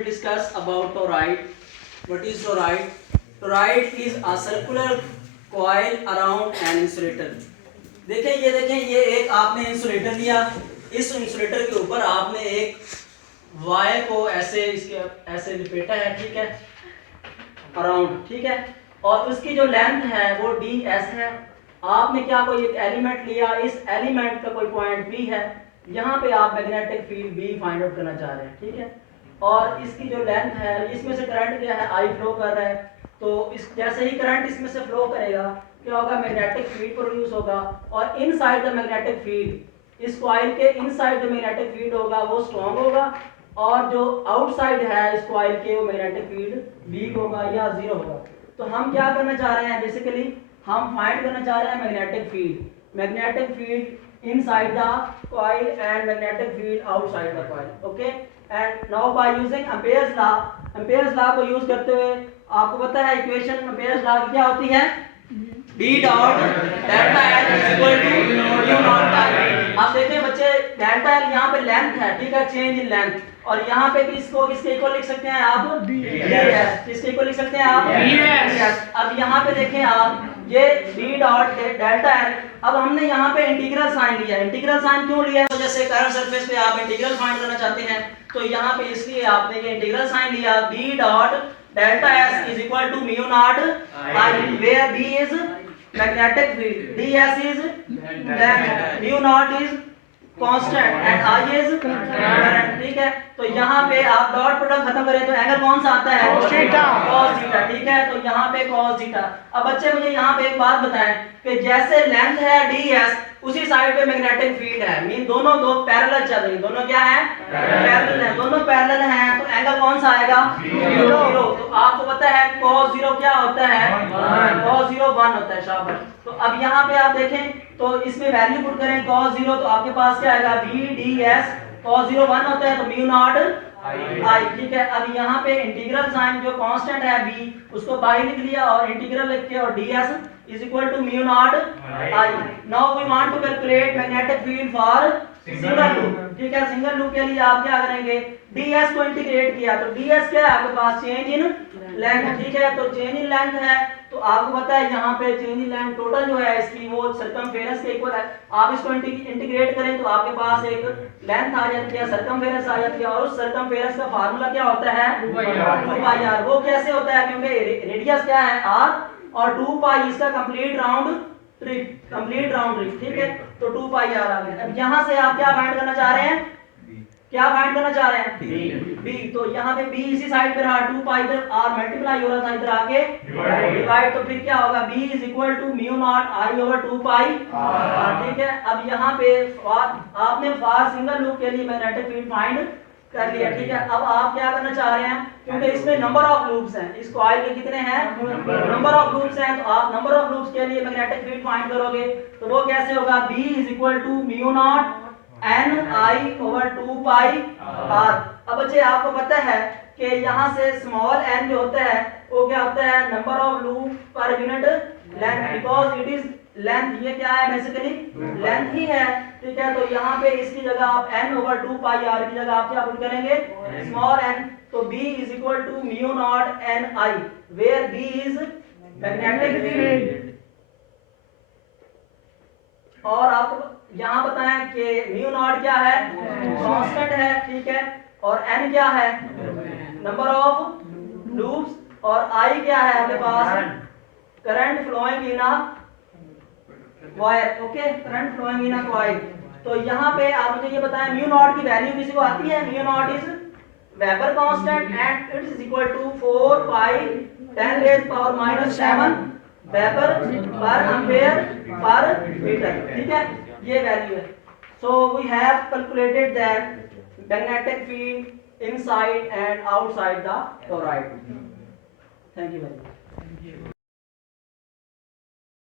Discuss about toroid. What is toroid? Toroid is a circular coil around an insulator. देखें ये एक आपने insulator लिया, इस इंसुलेटर के ऊपर आपने एक वायर को ऐसे इसके ऐसे लिपेटा है, ठीक है, अराउंड, ठीक है, और उसकी जो लेंथ है वो ds है। आपने क्या कोई एक एलिमेंट लिया, इस एलिमेंट का कोई पॉइंट P है, यहाँ पे आप magnetic field B find out करना चाह रहे हैं, ठीक है, और इसकी जो लेंथ है, इसमें से करंट क्या है, I फ्लो कर रहा है, तो इस जैसे ही करंट इसमें से फ्लो करेगा क्या होगा, मैग्नेटिक फील्ड प्रोड्यूस होगा, और इनसाइड द मैग्नेटिक फील्ड, इस कॉइल के इनसाइड जो मैग्नेटिक फील्ड होगा वो स्ट्रॉन्ग होगा, और जो आउटसाइड है इस कॉइल के वो मैग्नेटिक फील्ड वीक होगा या जीरो होगा। तो हम क्या करना चाह रहे हैं, बेसिकली हम फाइंड करना चाह रहे हैं magnetic field inside the coil and magnetic field outside the coil, okay. And now by using Ampere's law को यूज करते हुए आपको पता है इक्वेशन एम्पेयर्स लॉ की क्या होती है, B dot delta L equal to mu naught I। आप देखें बच्चे, डेल्टा L यहाँ पे लेंथ है, ठीक है, चेंज इन लेंथ, और यहाँ पे भी इसको किसके इक्वल लिख सकते हैं आप, ds, किसके इक्वल लिख सकते हैं आप, ds। अब यहाँ पे देखें आप, ये B डॉट डेल्टा L, अब हमने यहाँ पे इंटीग्रल साइन लिया। इंटीग्रल साइन क्यों लिया है, तो जैसे कर्व सरफेस पे आप इंटीग्रल फाइंड करना चाहते हैं, तो यहाँ पे इसलिए आपने ये इंटीग्रल साइन लिया, B dot delta S is equal to mu naught I, where B is magnetic field, ds is length, mu naught is constant and I is current, ठीक है। तो यहाँ पे आप डॉट प्रोडक्ट खत्म करें तो एंगल कौन सा आता है, cos थीटा, ठीक है, तो यहाँ पे cos थीटा। अब बच्चे मुझे यहाँ पे एक बात बताएं कि जैसे लेंथ है ds, उसी साइड पे मैग्नेटिक फील्ड है, मीन दोनों दो पैरेलल चल रही हैं, दोनों क्या है, पैरेलल है, दोनों पैरेलल हैं, तो एंगल कौन सा आएगा, जीरो। तो आपको पता है cos 0 क्या होता है, cos 0 1 होता है, शाबाश। तो अब यहाँ पे आप देखें तो इसमें वैल्यू पुट करें cos 0, तो आपके पास क्या आएगा, VDS, cos 0 1 होता है तो म्यू नॉट I, ठीक है। अब यहाँ पे इंटीग्रल साइन जो कांस्टेंट है B, उसको बाहर लिख लिया और इंटीग्रल लिख के, और ds is equal to mu naught I। Now we want to calculate magnetic field for single loop, ठीक है। सिंगल लूप के लिए आप क्या करेंगे, ds को इंटीग्रेट किया, तो ds क्या है आपके पास, चेंज इन लेंथ, ठीक है, तो चेंज इन लेंथ है, तो आपको पता है यहाँ पे चेंज इन लेंथ टोटल जो है इसकी वो सर्कमफेरेंस के इक्वल है। आप इसको इंटीग्रेट करें तो आपके पास एक लेंथ आ जाती है, सर्कमफेरेंस आ जाती है, और उस सर्कमफेरेंस का फार्मूला क्या होता है, 2πr। वो कैसे होता है, क्योंकि रेडियस क्या है r, और 2π इसका कंप्लीट राउंड ट्रिप, ठीक है, तो 2πr आ गया। अब यहाँ से आप क्या फाइंड करना चाह रहे हैं, क्या फाइंड करना चाह रहे हैं, B। तो यहाँ पे B इसी साइड पे रहा, 2π इधर r मल्टीप्लाई हो रहा था, इधर आके डिवाइड, तो फिर क्या होगा, B is equal to mu naught I over 2π, ठीक है। अब यहाँ पे आपने फार सिंगल लूप के लिए मैग्नेटिक फील्ड फाइंड कर लिया, ठीक है। अब आप क्या करना चाह रहे हैं, क्योंकि इसमें नंबर ऑफ लूप्स हैं, इस कॉइल के कितने हैं, नंबर ऑफ लूप्स हैं, तो आप नंबर ऑफ लूप्स के लिए मैग्नेटिक फील्ड फाइंड करोगे, तो वो कैसे होगा, B is equal to mu naught Ni over 2π r। अब बच्चे आपको पता है कि यहाँ से स्मॉल n जो होता है वो क्या होता है, number of loop per unit length, because it is length, ये क्या है, बेसिकली लेंथ ही है, ठीक है। तो यहाँ पे इसकी जगह आप n ओवर 2π r की जगह आप क्या पुट करेंगे, स्मॉल n, तो B is equal to mu naught Ni, where B is magnetic field. और आपको यहाँ बताएं कि म्यू नॉट क्या है, कांस्टेंट है, ठीक है, और n क्या है, नंबर ऑफ लूप्स, और I क्या है आपके पास, current flowing in a wire, okay, current flowing in a coil. तो यहाँ पे आप मुझे ये बताएं म्यू नॉट की वैल्यू किसी को आती है, mu naught is weber constant and it is equal to 4π 10⁻⁻⁷ weber per ampere per metre, ठीक है, ये वैल्यू है। So we have calculated that magnetic field inside and outside the toroid. Thank you very much.